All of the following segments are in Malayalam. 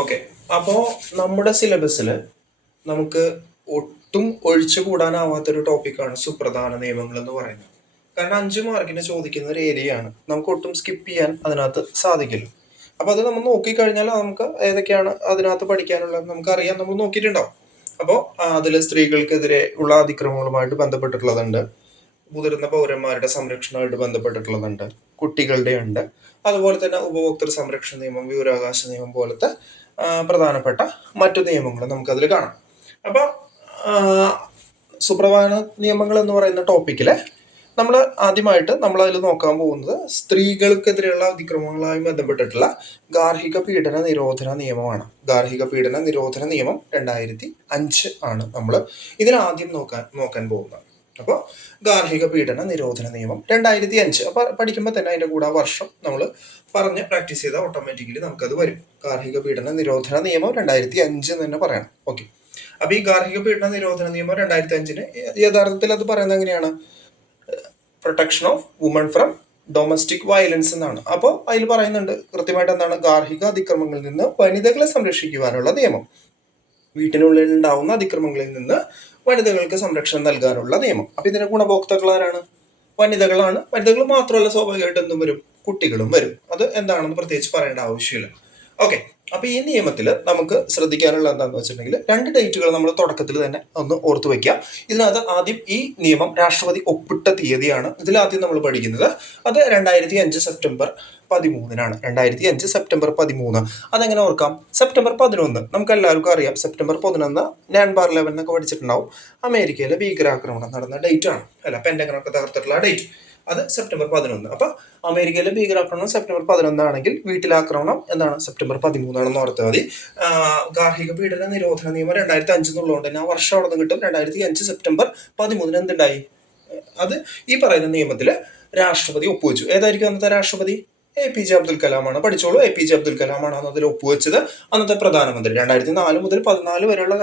ഓക്കെ. അപ്പോൾ നമ്മുടെ സിലബസിൽ നമുക്ക് ഒട്ടും ഒഴിച്ചു കൂടാനാവാത്തൊരു ടോപ്പിക്കാണ് സുപ്രധാന നിയമങ്ങൾ എന്ന് പറയുന്നത്. കാരണം 5 മാർക്കിന് ചോദിക്കുന്ന ഒരു ഏരിയയാണ്, നമുക്ക് ഒട്ടും സ്കിപ്പ് ചെയ്യാൻ അതിനകത്ത് സാധിക്കില്ല. അപ്പോൾ അത് നമ്മൾ നോക്കിക്കഴിഞ്ഞാൽ നമുക്ക് ഏതൊക്കെയാണ് അതിനകത്ത് പഠിക്കാനുള്ളത് നമുക്കറിയാം, നമ്മൾ നോക്കിയിട്ടുണ്ടാവും. അപ്പോൾ അതിൽ സ്ത്രീകൾക്കെതിരെ ഉള്ള അതിക്രമങ്ങളുമായിട്ട് ബന്ധപ്പെട്ടിട്ടുള്ളതുണ്ട്, മുതിർന്ന പൗരന്മാരുടെ സംരക്ഷണമായിട്ട് ബന്ധപ്പെട്ടിട്ടുള്ളതുണ്ട്, കുട്ടികളുടെ ഉണ്ട്, അതുപോലെ തന്നെ ഉപഭോക്തൃ സംരക്ഷണ നിയമം, വിവരാവകാശ നിയമം പോലത്തെ പ്രധാനപ്പെട്ട മറ്റു നിയമങ്ങൾ നമുക്കതിൽ കാണാം. അപ്പോൾ സുപ്രധാന നിയമങ്ങൾ എന്ന് പറയുന്ന ടോപ്പിക്കിൽ നമ്മൾ ആദ്യമായിട്ട് നമ്മൾ അതിൽ നോക്കാൻ പോകുന്നത് സ്ത്രീകൾക്കെതിരെയുള്ള അതിക്രമങ്ങളുമായി ബന്ധപ്പെട്ടിട്ടുള്ള ഗാർഹിക പീഡന നിരോധന നിയമമാണ്. ഗാർഹിക പീഡന നിരോധന നിയമം 2005 ആണ് നമ്മൾ ഇതിനാദ്യം നോക്കാൻ പോകുന്നത്. അപ്പോൾ ഗാർഹിക പീഡന നിരോധന നിയമം 2005. അപ്പോൾ പഠിക്കുമ്പോൾ തന്നെ അതിൻ്റെ കൂടെ വർഷം നമ്മൾ പറഞ്ഞ് പ്രാക്ടീസ് ചെയ്താൽ ഓട്ടോമാറ്റിക്കലി നമുക്കത് വരും. ഗാർഹിക പീഡന നിരോധന നിയമം 2005 എന്ന് തന്നെ പറയണം. ഓക്കെ. അപ്പോൾ ഈ ഗാർഹിക പീഡന നിരോധന നിയമം 2005 യഥാർത്ഥത്തിൽ അത് പറയുന്നത് എങ്ങനെയാണ്? Protection of woman from domestic violence എന്നാണ്. അപ്പോൾ അതിൽ പറയുന്നുണ്ട് കൃത്യമായിട്ട് എന്താണ്? ഗാർഹിക അതിക്രമങ്ങളിൽ നിന്ന് വനിതകളെ സംരക്ഷിക്കുവാനുള്ള നിയമം, വീട്ടിനുള്ളിൽ ഉണ്ടാവുന്ന അതിക്രമങ്ങളിൽ നിന്ന് വനിതകൾക്ക് സംരക്ഷണം നൽകാനുള്ള നിയമം. അപ്പൊ ഇതിന്റെ ഗുണഭോക്താക്കൾ ആരാണ്? വനിതകളാണ്. വനിതകൾ മാത്രമല്ല, സ്വാഭാവികമായിട്ട് എന്തും വരും, കുട്ടികളും വരും. അത് എന്താണെന്ന് പ്രത്യേകിച്ച് പറയേണ്ട ആവശ്യമില്ല. ഓക്കെ. അപ്പൊ ഈ നിയമത്തിൽ നമുക്ക് ശ്രദ്ധിക്കാനുള്ള എന്താണെന്ന് വെച്ചിട്ടുണ്ടെങ്കിൽ 2 ഡേറ്റുകൾ നമ്മൾ തുടക്കത്തിൽ തന്നെ ഒന്ന് ഓർത്തു വെക്കാം. ഇതിനകത്ത് ആദ്യം ഈ നിയമം രാഷ്ട്രപതി ഒപ്പിട്ട തീയതിയാണ് ഇതിലാദ്യം നമ്മൾ പഠിക്കുന്നത്. അത് 2005 സെപ്റ്റംബർ 13 2005 സെപ്റ്റംബർ 13. അതെങ്ങനെ ഓർക്കാം? സെപ്റ്റംബർ 11 നമുക്ക് എല്ലാവർക്കും അറിയാം. സെപ്റ്റംബർ 11 നവംബർ 11 എന്നൊക്കെ പഠിച്ചിട്ടുണ്ടാവും. അമേരിക്കയിലെ ഭീകരാക്രമണം നടന്ന ഡേറ്റ് ആണ്, അല്ല, പെന്റഗണൊക്കെ തകർത്തിട്ടുള്ള ഡേറ്റ്. അത് സെപ്റ്റംബർ 11. അപ്പൊ അമേരിക്കയിലെ ഭീകരാക്രമണം സെപ്റ്റംബർ 11 ആണെങ്കിൽ വീട്ടിലാക്രമണം എന്താണ്? സെപ്റ്റംബർ 13 ഓർത്താൽ മതി. ഗാർഹിക പീഡന നിരോധന നിയമം 2005 എന്നുള്ളതുകൊണ്ട് തന്നെ ആ വർഷം അവിടെ നിന്ന് കിട്ടും. 2005 സെപ്റ്റംബർ 13 എന്തുണ്ടായി? അത് ഈ പറയുന്ന നിയമത്തിൽ രാഷ്ട്രപതി ഒപ്പുവെച്ചു. ഏതായിരിക്കും അന്നത്തെ രാഷ്ട്രപതി? APJ അബ്ദുൽ കലാമാണ്. പഠിച്ചോളൂ, APJ അബ്ദുൽ കലാമാണ് അതിൽ ഒപ്പുവെച്ചത്. അന്നത്തെ പ്രധാനമന്ത്രി 2004 മുതൽ 14 വരെയുള്ള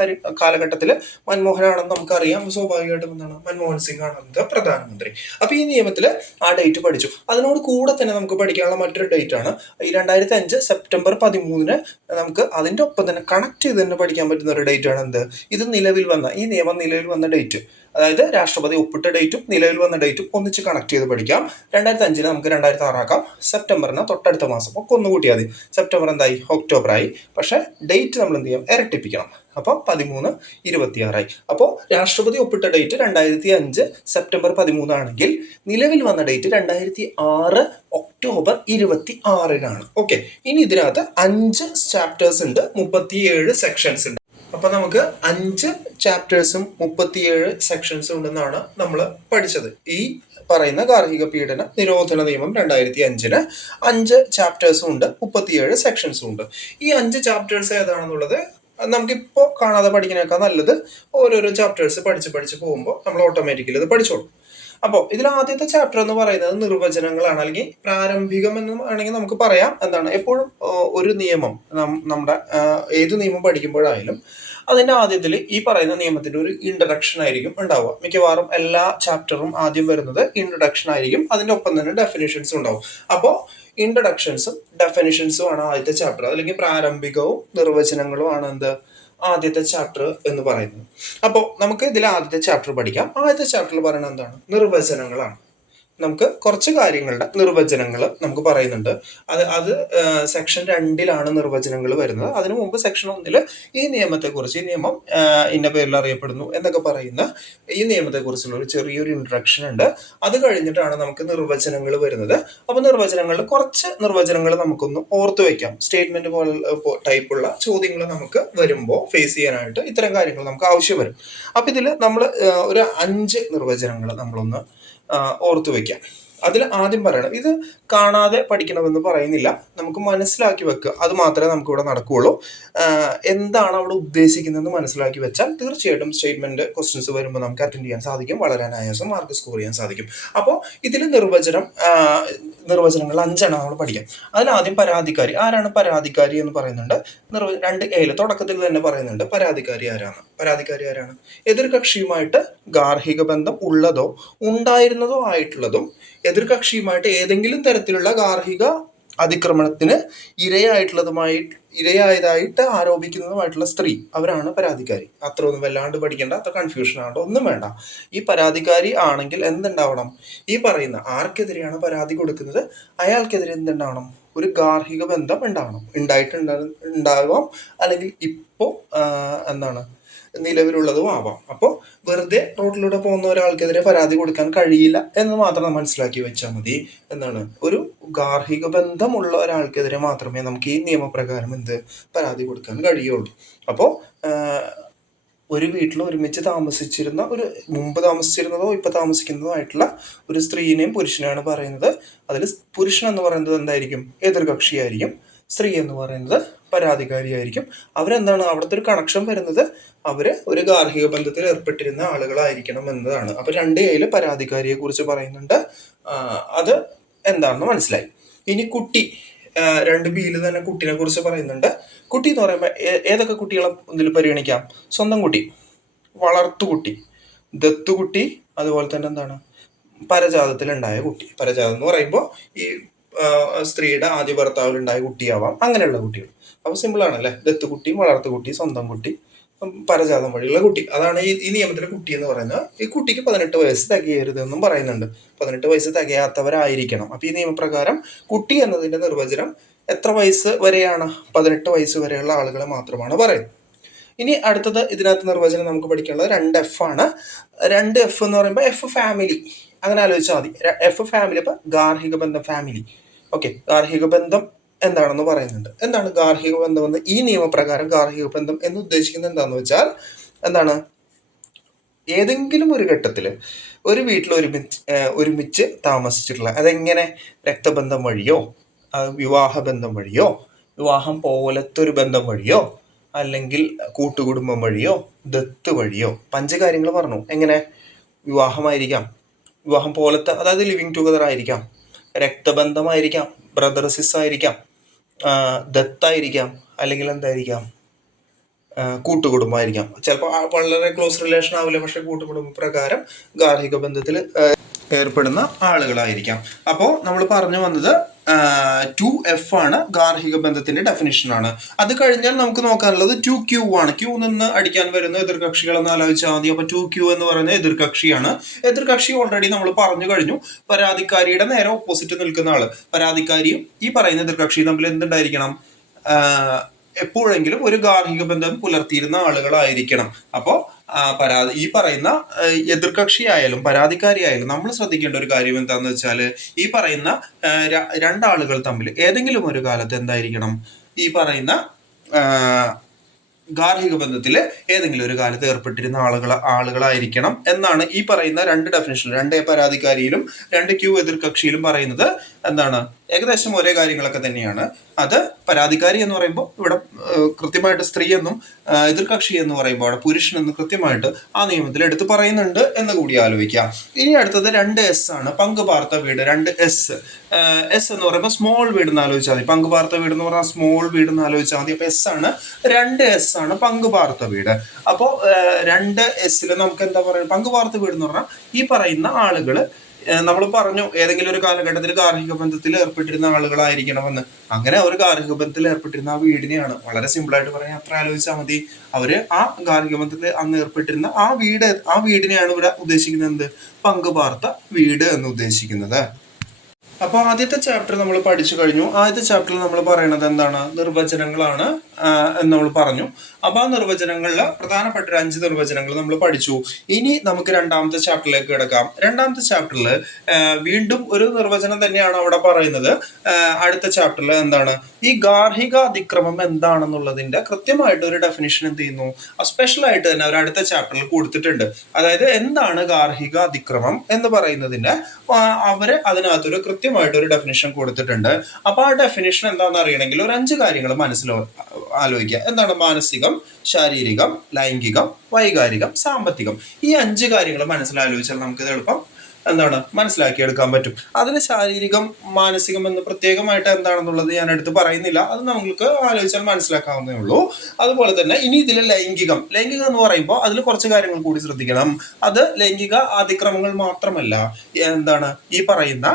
കാലഘട്ടത്തിൽ മൻമോഹനാണെന്ന് നമുക്കറിയാം. സ്വാഭാവികമായിട്ടും എന്താണ്? മൻമോഹൻ സിംഗ് ആണ് അന്നത്തെ പ്രധാനമന്ത്രി. അപ്പൊ ഈ നിയമത്തിൽ ആ ഡേറ്റ് പഠിച്ചു. അതിനോട് കൂടെ തന്നെ നമുക്ക് പഠിക്കാനുള്ള മറ്റൊരു ഡേറ്റ് ആണ് ഈ 2005 സെപ്റ്റംബർ 13 നമുക്ക് അതിന്റെ ഒപ്പം തന്നെ കണക്ട് ചെയ്ത് തന്നെ പഠിക്കാൻ പറ്റുന്ന ഒരു ഡേറ്റ് ആണ് എന്ത്? ഇത് നിലവിൽ വന്ന, ഈ നിയമം നിലവിൽ വന്ന ഡേറ്റ്, അതായത് രാഷ്ട്രപതി ഒപ്പിട്ട ഡേറ്റും നിലവിൽ വന്ന ഡേറ്റും ഒന്നിച്ച് കണക്ട് ചെയ്ത് പഠിക്കാം. 2005 നമുക്ക് 2006 ആക്കാം. സെപ്റ്റംബറിന് തൊട്ടടുത്ത മാസം ഒക്കെ ഒന്ന് കൂട്ടിയാൽ മതി. സെപ്റ്റംബർ എന്തായി? ഒക്ടോബർ ആയി. പക്ഷെ ഡേറ്റ് നമ്മൾ എന്ത് ചെയ്യാം? ഇരട്ടിപ്പിക്കണം. അപ്പോൾ 13 26 ആയി. അപ്പോൾ രാഷ്ട്രപതി ഒപ്പിട്ട ഡേറ്റ് 2005 സെപ്റ്റംബർ 13 ആണെങ്കിൽ നിലവിൽ വന്ന ഡേറ്റ് 2006 ഒക്ടോബർ 26 ഓക്കെ. ഇനി ഇതിനകത്ത് 5 ചാപ്റ്റേഴ്സ് ഉണ്ട്, 37 സെക്ഷൻസ് ഉണ്ട്. അപ്പൊ നമുക്ക് 5 ചാപ്റ്റേഴ്സും 37 സെക്ഷൻസും ഉണ്ടെന്നാണ് നമ്മൾ പഠിച്ചത്. ഈ പറയുന്ന ഗാർഹിക പീഡന നിരോധന നിയമം 2005 5 ചാപ്റ്റേഴ്സും ഉണ്ട്, 37 സെക്ഷൻസും ഉണ്ട്. ഈ 5 ചാപ്റ്റേഴ്സ് ഏതാണെന്നുള്ളത് നമുക്കിപ്പോൾ കാണാതെ പഠിക്കുന്നതിനേക്കാൾ നല്ലത് ഓരോരോ ചാപ്റ്റേഴ്സ് പഠിച്ച് പോകുമ്പോൾ നമ്മൾ ഓട്ടോമാറ്റിക്കലി ഇത് പഠിച്ചോളും. അപ്പോൾ ഇതിൽ ആദ്യത്തെ ചാപ്റ്റർ എന്ന് പറയുന്നത് നിർവചനങ്ങളാണ്, അല്ലെങ്കിൽ പ്രാരംഭികം എന്ന് ആണെങ്കിൽ നമുക്ക് പറയാം. എന്താണ്? എപ്പോഴും ഒരു നിയമം നമ്മുടെ ഏത് നിയമം പഠിക്കുമ്പോഴായാലും അതിൻ്റെ ആദ്യത്തിൽ ഈ പറയുന്ന നിയമത്തിൻ്റെ ഒരു ഇൻട്രഡക്ഷൻ ആയിരിക്കും ഉണ്ടാവുക. മിക്കവാറും എല്ലാ ചാപ്റ്ററും ആദ്യം വരുന്നത് ഇൻട്രഡക്ഷൻ ആയിരിക്കും. അതിൻ്റെ ഒപ്പം തന്നെ ഡെഫിനിഷൻസും ഉണ്ടാവും. അപ്പോൾ ഇൻട്രഡക്ഷൻസും ഡെഫിനിഷൻസും ആണ് ആദ്യത്തെ ചാപ്റ്റർ, അല്ലെങ്കിൽ പ്രാരംഭികവും നിർവചനങ്ങളും ആണ് എന്ത്? ആദ്യത്തെ ചാപ്റ്റർ എന്ന് പറയുന്നത്. അപ്പോൾ നമുക്ക് ഇതിൽ ആദ്യത്തെ ചാപ്റ്റർ പഠിക്കാം. ആദ്യത്തെ ചാപ്റ്ററിൽ പറയുന്നത് എന്താണ്? നിർവചനങ്ങളാണ്. നമുക്ക് കുറച്ച് കാര്യങ്ങളുടെ നിർവചനങ്ങൾ നമുക്ക് പറയുന്നുണ്ട്. അത് സെക്ഷൻ 2 നിർവചനങ്ങൾ വരുന്നത്. അതിനു മുമ്പ് സെക്ഷൻ 1 ഈ നിയമത്തെക്കുറിച്ച്, ഈ നിയമം ഇന്ന പേരിൽ അറിയപ്പെടുന്നു എന്നൊക്കെ പറയുന്ന ഈ നിയമത്തെക്കുറിച്ചുള്ള ഒരു ചെറിയൊരു ഇൻട്രഡക്ഷൻ ഉണ്ട്. അത് കഴിഞ്ഞിട്ടാണ് നമുക്ക് നിർവചനങ്ങൾ വരുന്നത്. അപ്പോൾ നിർവചനങ്ങളിൽ കുറച്ച് നിർവചനങ്ങൾ നമുക്കൊന്ന് ഓർത്തു വെക്കാം. സ്റ്റേറ്റ്മെന്റ് പോലെ ടൈപ്പുള്ള ചോദ്യങ്ങൾ നമുക്ക് വരുമ്പോൾ ഫേസ് ചെയ്യാനായിട്ട് ഇത്തരം കാര്യങ്ങൾ നമുക്ക് ആവശ്യം വരും. അപ്പോൾ ഇതിൽ നമ്മൾ ഒരു 5 നിർവചനങ്ങൾ നമ്മളൊന്ന് ഓർത്തു വെക്കാം. അതിൽ ആദ്യം പറയണം, ഇത് കാണാതെ പഠിക്കണമെന്ന് പറയുന്നില്ല, നമുക്ക് മനസ്സിലാക്കി വെക്കുക, അത് മാത്രമേ നമുക്ക് ഇവിടെ നടക്കുകയുള്ളൂ. എന്താണ് അവിടെ ഉദ്ദേശിക്കുന്നതെന്ന് മനസ്സിലാക്കി വെച്ചാൽ തീർച്ചയായിട്ടും സ്റ്റേറ്റ്മെന്റ് ക്വസ്റ്റ്യൻസ് വരുമ്പോൾ നമുക്ക് അറ്റൻഡ് ചെയ്യാൻ സാധിക്കും, വളരെ അനായാസം മാർക്ക് സ്കോർ ചെയ്യാൻ സാധിക്കും. അപ്പോൾ ഇതിൽ നിർവചനങ്ങൾ 5 നമ്മൾ പഠിക്കാം. അതിലാദ്യം പരാതിക്കാരി. ആരാണ് പരാതിക്കാരി എന്ന് പറയുന്നുണ്ട്. 2A തുടക്കത്തിൽ തന്നെ പറയുന്നുണ്ട് പരാതിക്കാരി ആരാണ്? എതിർകക്ഷിയുമായിട്ട് ഗാർഹിക ബന്ധം ഉള്ളതോ ഉണ്ടായിരുന്നതോ ആയിട്ടുള്ളതും എതിർകക്ഷിയുമായിട്ട് ഏതെങ്കിലും തരത്തിലുള്ള ഗാർഹിക അതിക്രമണത്തിന് ഇരയായതായിട്ട് ആരോപിക്കുന്നതുമായിട്ടുള്ള സ്ത്രീ, അവരാണ് പരാതിക്കാരി. അത്ര ഒന്നും വല്ലാണ്ട് പഠിക്കേണ്ട, അത്ര കൺഫ്യൂഷൻ ആകണ്ട, ഒന്നും വേണ്ട. ഈ പരാതിക്കാരി ആണെങ്കിൽ എന്തുണ്ടാവണം? ഈ പറയുന്ന ആർക്കെതിരെയാണ് പരാതി കൊടുക്കുന്നത് അയാൾക്കെതിരെ എന്തുണ്ടാവണം? ഒരു ഗാർഹിക ബന്ധം ഉണ്ടാവാം, അല്ലെങ്കിൽ ഇപ്പോൾ എന്താണ് നിലവിലുള്ളതും ആവാം. അപ്പോൾ വെറുതെ റോഡിലൂടെ പോകുന്ന ഒരാൾക്കെതിരെ പരാതി കൊടുക്കാൻ കഴിയില്ല എന്ന് മാത്രം മനസ്സിലാക്കി വെച്ചാൽ മതി. എന്താണ്, ഒരു ഗാർഹിക ബന്ധമുള്ള ഒരാൾക്കെതിരെ മാത്രമേ നമുക്ക് ഈ നിയമപ്രകാരം പരാതി കൊടുക്കാൻ കഴിയുള്ളൂ. അപ്പോൾ ഒരു വീട്ടിൽ ഒരുമിച്ച് താമസിച്ചിരുന്ന മുമ്പ് താമസിച്ചിരുന്നതോ ഇപ്പൊ താമസിക്കുന്നതോ ആയിട്ടുള്ള ഒരു സ്ത്രീനെയും പുരുഷനെയാണ് പറയുന്നത്. അതിൽ പുരുഷൻ എന്ന് പറയുന്നത് എന്തായിരിക്കും? എതിർകക്ഷിയായിരിക്കും. സ്ത്രീ എന്ന് പറയുന്നത് പരാതിക്കാരിയായിരിക്കും. അവരെന്താണ്, അവിടുത്തെ ഒരു കണക്ഷൻ വരുന്നത് അവര് ഒരു ഗാർഹിക ബന്ധത്തിൽ ഏർപ്പെട്ടിരുന്ന ആളുകളായിരിക്കണം എന്നതാണ്. അപ്പൊ 2A പരാതിക്കാരിയെ കുറിച്ച് പറയുന്നുണ്ട്. അത് എന്താണെന്ന് മനസ്സിലായി. ഇനി കുട്ടി, 2B തന്നെ കുട്ടിനെ കുറിച്ച് പറയുന്നുണ്ട്. കുട്ടി എന്ന് പറയുമ്പോൾ ഏതൊക്കെ കുട്ടികളെ ഇതിൽ പരിഗണിക്കാം? സ്വന്തം കുട്ടി, വളർത്തുകുട്ടി, ദത്തുകുട്ടി, അതുപോലെ തന്നെ എന്താണ്, പരജാതത്തിലുണ്ടായ കുട്ടി. പരജാതം എന്ന് പറയുമ്പോൾ ഈ സ്ത്രീയുടെ ആദ്യ ഭർത്താവിലുണ്ടായ കുട്ടിയാവാം, അങ്ങനെയുള്ള കുട്ടികൾ. അപ്പൊ സിമ്പിൾ ആണല്ലേ, ദത്തുകുട്ടി, വളർത്തുകുട്ടി, സ്വന്തം കുട്ടി, പരജാതം വഴിയുള്ള കുട്ടി. അതാണ് ഈ നിയമത്തിലെ കുട്ടി എന്ന് പറയുന്നത്. ഈ കുട്ടിക്ക് 18 വയസ്സ് തികയരുത് എന്നും പറയുന്നുണ്ട്. 18 വയസ്സ് തികയാത്തവരായിരിക്കണം. അപ്പൊ ഈ നിയമപ്രകാരം കുട്ടി എന്നതിന്റെ നിർവചനം എത്ര വയസ്സ് വരെയാണ്? 18 വയസ്സ് വരെയുള്ള ആളുകളെ മാത്രമാണ് പറയുന്നത്. ഇനി അടുത്തത് ഇതിനകത്ത് നിർവചനം നമുക്ക് പഠിക്കാനുള്ളത് 2F ആണ്. 2F എന്ന് പറയുമ്പോൾ F ഫാമിലി, അങ്ങനെ ആലോചിച്ചാൽ മതി. F ഫാമിലി, അപ്പൊ ഗാർഹിക ബന്ധം, ഫാമിലി. ഓക്കെ, ഗാർഹിക ബന്ധം എന്താണെന്ന് പറയുന്നുണ്ട്. എന്താണ് ഗാർഹിക ബന്ധം എന്ന്? ഈ നിയമപ്രകാരം ഗാർഹിക ബന്ധം എന്ന് ഉദ്ദേശിക്കുന്നത് എന്താന്ന് വെച്ചാൽ എന്താണ്, ഏതെങ്കിലും ഒരു ഘട്ടത്തിൽ ഒരു വീട്ടിൽ ഒരുമിച്ച് താമസിച്ചിട്ടുള്ള, അതെങ്ങനെ, രക്തബന്ധം വഴിയോ, വിവാഹബന്ധം വഴിയോ, വിവാഹം പോലത്തെ ഒരു ബന്ധം വഴിയോ, അല്ലെങ്കിൽ കൂട്ടുകുടുംബം വഴിയോ, ദത്ത് വഴിയോ, 5 കാര്യങ്ങൾ പറഞ്ഞു. എങ്ങനെ? വിവാഹമായിരിക്കാം, വിവാഹം പോലത്തെ, അതായത് ലിവിങ് ടുഗദർ ആയിരിക്കാം, രക്തബന്ധമായിരിക്കാം, ബ്രദർ സിസ് ആയിരിക്കാം, ദത്തായിരിക്കാം, അല്ലെങ്കിൽ എന്തായിരിക്കാം, കൂട്ടുകുടുംബമായിരിക്കാം. ചിലപ്പോൾ വളരെ ക്ലോസ് റിലേഷൻ ആവില്ല, പക്ഷെ കൂട്ടുകുടുംബ പ്രകാരം ഗാർഹിക ബന്ധത്തിൽ ഏർപ്പെടുന്ന ആളുകളായിരിക്കാം. അപ്പോൾ നമ്മൾ പറഞ്ഞു വന്നത് 2F ആണ്, ഗാർഹിക ബന്ധത്തിന്റെ ഡെഫിനിഷൻ ആണ്. അത് കഴിഞ്ഞാൽ നമുക്ക് നോക്കാനുള്ളത് 2Q ആണ്. Q നിന്ന് അടിക്കാൻ വരുന്ന എതിർകക്ഷികളെന്ന് ആലോചിച്ചാൽ മതി. അപ്പൊ 2Q എന്ന് പറയുന്നത് എതിർകക്ഷിയാണ്. എതിർകക്ഷി ഓൾറെഡി നമ്മൾ പറഞ്ഞു കഴിഞ്ഞു. പരാതിക്കാരിയുടെ നേരെ ഓപ്പോസിറ്റ് നിൽക്കുന്ന ആള്, പരാതിക്കാരിയും ഈ പറയുന്ന എതിർകക്ഷിയും തമ്മിൽ എന്തുണ്ടായിരിക്കണം? എപ്പോഴെങ്കിലും ഒരു ഗാർഹിക ബന്ധം പുലർത്തിയിരുന്ന ആളുകളായിരിക്കണം. അപ്പോൾ ഈ പറയുന്ന എതിർകക്ഷിയായാലും പരാതിക്കാരിയായാലും നമ്മൾ ശ്രദ്ധിക്കേണ്ട ഒരു കാര്യം എന്താണെന്ന് വെച്ചാൽ, ഈ പറയുന്ന രണ്ടാളുകൾ തമ്മിൽ ഏതെങ്കിലും ഒരു കാലത്ത് എന്തായിരിക്കണം? ഈ പറയുന്ന ഗാർഹിക ബന്ധത്തിൽ ഏതെങ്കിലും ഒരു കാലത്ത് ഏർപ്പെട്ടിരുന്ന ആളുകളായിരിക്കണം എന്നാണ് ഈ പറയുന്ന 2 ഡെഫിനിഷൻ. 2A പരാതിക്കാരിയിലും 2Q എതിർകക്ഷിയിലും പറയുന്നത് എന്താണ്? ഏകദേശം ഒരേ കാര്യങ്ങളൊക്കെ തന്നെയാണ്. അത് പരാതിക്കാരി എന്ന് പറയുമ്പോൾ ഇവിടെ കൃത്യമായിട്ട് സ്ത്രീ എന്നും, എതിർകക്ഷി എന്ന് പറയുമ്പോൾ അവിടെ പുരുഷനെന്നും കൃത്യമായിട്ട് ആ നിയമത്തിൽ എടുത്ത് പറയുന്നുണ്ട് എന്ന് കൂടി ആലോചിക്കാം. ഇനി അടുത്തത് 2S ആണ്, പങ്കുപാർത്ത വീട്. 2S എന്ന് പറയുമ്പോൾ സ്മോൾ വീട് എന്ന് ആലോചിച്ചാൽ മതി. പങ്കുപാർത്ത വീട് എന്ന് പറഞ്ഞാൽ സ്മോൾ വീട് എന്ന് ആലോചിച്ചാൽ മതി. അപ്പൊ S ആണ്, 2S ആണ് പങ്കുപാർത്ത വീട്. അപ്പോൾ 2S നമുക്ക് എന്താ പറയുക? പങ്കുപാർത്ത വീട് എന്ന് പറഞ്ഞാൽ ഈ പറയുന്ന ആളുകള് നമ്മൾ പറഞ്ഞു ഏതെങ്കിലും ഒരു കാലഘട്ടത്തിൽ ഗാർഹിക ബന്ധത്തിൽ ഏർപ്പെട്ടിരുന്ന ആളുകളായിരിക്കണമെന്ന്. അങ്ങനെ ഒരു ഗാർഹിക ബന്ധത്തിൽ ഏർപ്പെട്ടിരുന്ന ആ വീടിനെയാണ്, വളരെ സിമ്പിൾ ആയിട്ട് പറയാൻ അത്ര ആലോചിച്ചാൽ മതി, അവര് ആ ഗാർഹിക ബന്ധത്തിൽ അന്ന് ഏർപ്പെട്ടിരുന്ന ആ വീടിനെയാണ് ഇവിടെ ഉദ്ദേശിക്കുന്നത് പങ്കുപാർത്ത വീട് എന്ന് ഉദ്ദേശിക്കുന്നത്. അപ്പോൾ ആദ്യത്തെ ചാപ്റ്റർ നമ്മൾ പഠിച്ചു കഴിഞ്ഞു. ആദ്യത്തെ ചാപ്റ്ററിൽ നമ്മൾ പറയുന്നത് എന്താണ്? നിർവചനങ്ങളാണ് എന്ന് നമ്മൾ പറഞ്ഞു. അപ്പോൾ ആ നിർവചനങ്ങളിലെ പ്രധാനപ്പെട്ട 5 നിർവചനങ്ങൾ നമ്മൾ പഠിച്ചു. ഇനി നമുക്ക് രണ്ടാമത്തെ ചാപ്റ്ററിലേക്ക് കിടക്കാം. രണ്ടാമത്തെ ചാപ്റ്ററിൽ വീണ്ടും ഒരു നിർവചനം തന്നെയാണ് അവിടെ പറയുന്നത്. അടുത്ത ചാപ്റ്ററിൽ എന്താണ്? ഈ ഗാർഹിക അതിക്രമം എന്താണെന്നുള്ളതിന്റെ കൃത്യമായിട്ട് ഒരു ഡെഫിനിഷൻ എന്ത് ചെയ്യുന്നു? സ്പെഷ്യൽ ആയിട്ട് തന്നെ അവർ അടുത്ത ചാപ്റ്ററിൽ കൊടുത്തിട്ടുണ്ട്. അതായത് എന്താണ് ഗാർഹിക അതിക്രമം എന്ന് പറയുന്നതിന്റെ അവര് അതിനകത്തൊരു കൃത്യമായിട്ടൊരു ഡെഫിനിഷൻ കൊടുത്തിട്ടുണ്ട്. അപ്പൊ ആ ഡെഫിനിഷൻ എന്താണെന്ന് അറിയണമെങ്കിൽ ഒരു 5 കാര്യങ്ങൾ ആലോചിക്കുക. എന്താണ്? മാനസികം, ശാരീരികം, ലൈംഗികം, വൈകാരികം, സാമ്പത്തികം. ഈ 5 കാര്യങ്ങൾ മനസ്സിലാലോചിച്ചാൽ നമുക്കിത് എളുപ്പം എന്താണ് മനസ്സിലാക്കിയെടുക്കാൻ പറ്റും. അതിന് ശാരീരികം, മാനസികം എന്ന് പ്രത്യേകമായിട്ട് എന്താണെന്നുള്ളത് ഞാൻ എടുത്ത് പറയുന്നില്ല, അത് നമുക്ക് ആലോചിച്ചാൽ മനസ്സിലാക്കാവുന്നേ ഉള്ളൂ. അതുപോലെ തന്നെ ഇനി ഇതിൽ ലൈംഗികം എന്ന് പറയുമ്പോൾ അതിൽ കുറച്ച് കാര്യങ്ങൾ കൂടി ശ്രദ്ധിക്കണം. അത് ലൈംഗിക അതിക്രമങ്ങൾ മാത്രമല്ല, എന്താണ് ഈ പറയുന്ന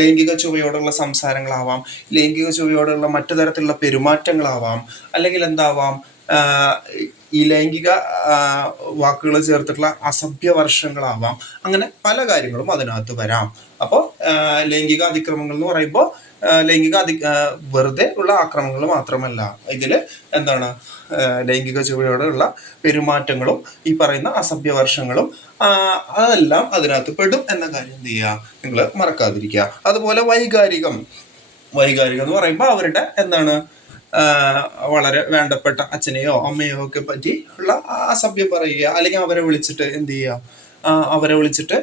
ലൈംഗിക ചുവയോടുള്ള സംസാരങ്ങളാവാം, ലൈംഗിക ചുവയോടുള്ള മറ്റു തരത്തിലുള്ള പെരുമാറ്റങ്ങളാവാം, അല്ലെങ്കിൽ എന്താവാം ഈ ലൈംഗിക വാക്കുകൾ ചേർത്തിട്ടുള്ള അസഭ്യ വർഷങ്ങളാവാം. അങ്ങനെ പല കാര്യങ്ങളും അതിനകത്ത് വരാം. അപ്പോൾ ലൈംഗിക അതിക്രമങ്ങൾ എന്ന് പറയുമ്പോൾ വെറുതെ ഉള്ള ആക്രമണങ്ങൾ മാത്രമല്ല, ഇതില് എന്താണ് ലൈംഗിക ചുവയോടുള്ള പെരുമാറ്റങ്ങളും ഈ പറയുന്ന അസഭ്യ വർഷങ്ങളും അതെല്ലാം അതിനകത്ത് പെടും എന്ന കാര്യം എന്ത് ചെയ്യുക, നിങ്ങൾ മറക്കാതിരിക്കുക. അതുപോലെ വൈകാരികം എന്ന് പറയുമ്പോൾ അവരുടെ എന്താണ് വളരെ വേണ്ടപ്പെട്ട അച്ഛനെയോ അമ്മയോ ഒക്കെ പറ്റി ഉള്ള അസഭ്യം പറയുക, അല്ലെങ്കിൽ അവരെ വിളിച്ചിട്ട് എന്ത് ചെയ്യുക, അവരെ വിളിച്ചിട്ട്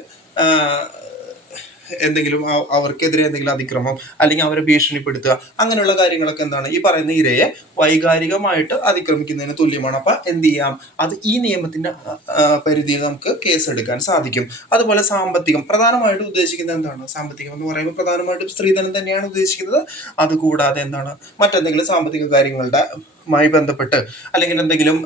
എന്തെങ്കിലും അവർക്കെതിരെ എന്തെങ്കിലും അതിക്രമം അല്ലെങ്കിൽ അവരെ ഭീഷണിപ്പെടുത്തുക, അങ്ങനെയുള്ള കാര്യങ്ങളൊക്കെ എന്താണ് ഈ പറയുന്ന ഇരയെ വൈകാരികമായിട്ട് അതിക്രമിക്കുന്നതിന് തുല്യമാണ്. അപ്പൊ എന്ത് ചെയ്യാം, അത് ഈ നിയമത്തിന്റെ പരിധിയിൽ നമുക്ക് കേസ് എടുക്കാൻ സാധിക്കും. അതുപോലെ സാമ്പത്തികം, പ്രധാനമായിട്ടും ഉദ്ദേശിക്കുന്നത് എന്താണ്, സാമ്പത്തികം എന്ന് പറയുമ്പോൾ പ്രധാനമായിട്ടും സ്ത്രീധനം തന്നെയാണ് ഉദ്ദേശിക്കുന്നത്. അതുകൂടാതെ എന്താണ് മറ്റെന്തെങ്കിലും സാമ്പത്തിക കാര്യങ്ങളുടെ മായി ബന്ധപ്പെട്ട് അല്ലെങ്കിൽ എന്തെങ്കിലും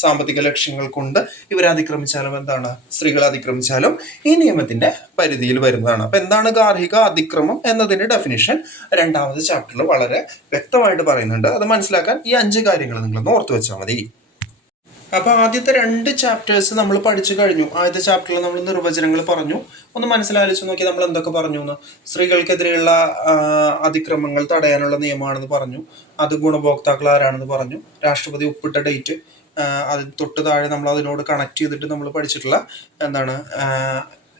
സാമ്പത്തിക ലക്ഷ്യങ്ങൾ കൊണ്ട് ഇവരെ അതിക്രമിച്ചാലും എന്താണ്, സ്ത്രീകളെ അതിക്രമിച്ചാലും ഈ നിയമത്തിന്റെ പരിധിയിൽ വരുന്നതാണ്. അപ്പൊ എന്താണ് ഗാർഹിക അതിക്രമം എന്നതിന്റെ ഡെഫിനിഷൻ രണ്ടാമത്തെ ചാപ്റ്ററിൽ വളരെ വ്യക്തമായിട്ട് പറയുന്നുണ്ട്. അത് മനസ്സിലാക്കാൻ ഈ 5 കാര്യങ്ങൾ നിങ്ങളൊന്ന് ഓർത്തു വെച്ചാൽ മതി. അപ്പൊ ആദ്യത്തെ 2 ചാപ്റ്റേഴ്സ് നമ്മൾ പഠിച്ചു കഴിഞ്ഞു. ആദ്യത്തെ ചാപ്റ്ററിൽ നമ്മൾ നിർവചനങ്ങൾ പറഞ്ഞു. ഒന്ന് മനസ്സിലാലോചിച്ച് നോക്കി നമ്മൾ എന്തൊക്കെ പറഞ്ഞു എന്ന്. സ്ത്രീകൾക്കെതിരെയുള്ള അതിക്രമങ്ങൾ തടയാനുള്ള നിയമമാണെന്ന് പറഞ്ഞു. അത് ഗുണഭോക്താക്കൾ ആരാണെന്ന് പറഞ്ഞു. രാഷ്ട്രപതി ഒപ്പിട്ട ഡേറ്റ്, അതിന് തൊട്ട് താഴെ നമ്മൾ അതിനോട് കണക്ട് ചെയ്തിട്ട് നമ്മൾ പഠിച്ചിട്ടുള്ള എന്താണ്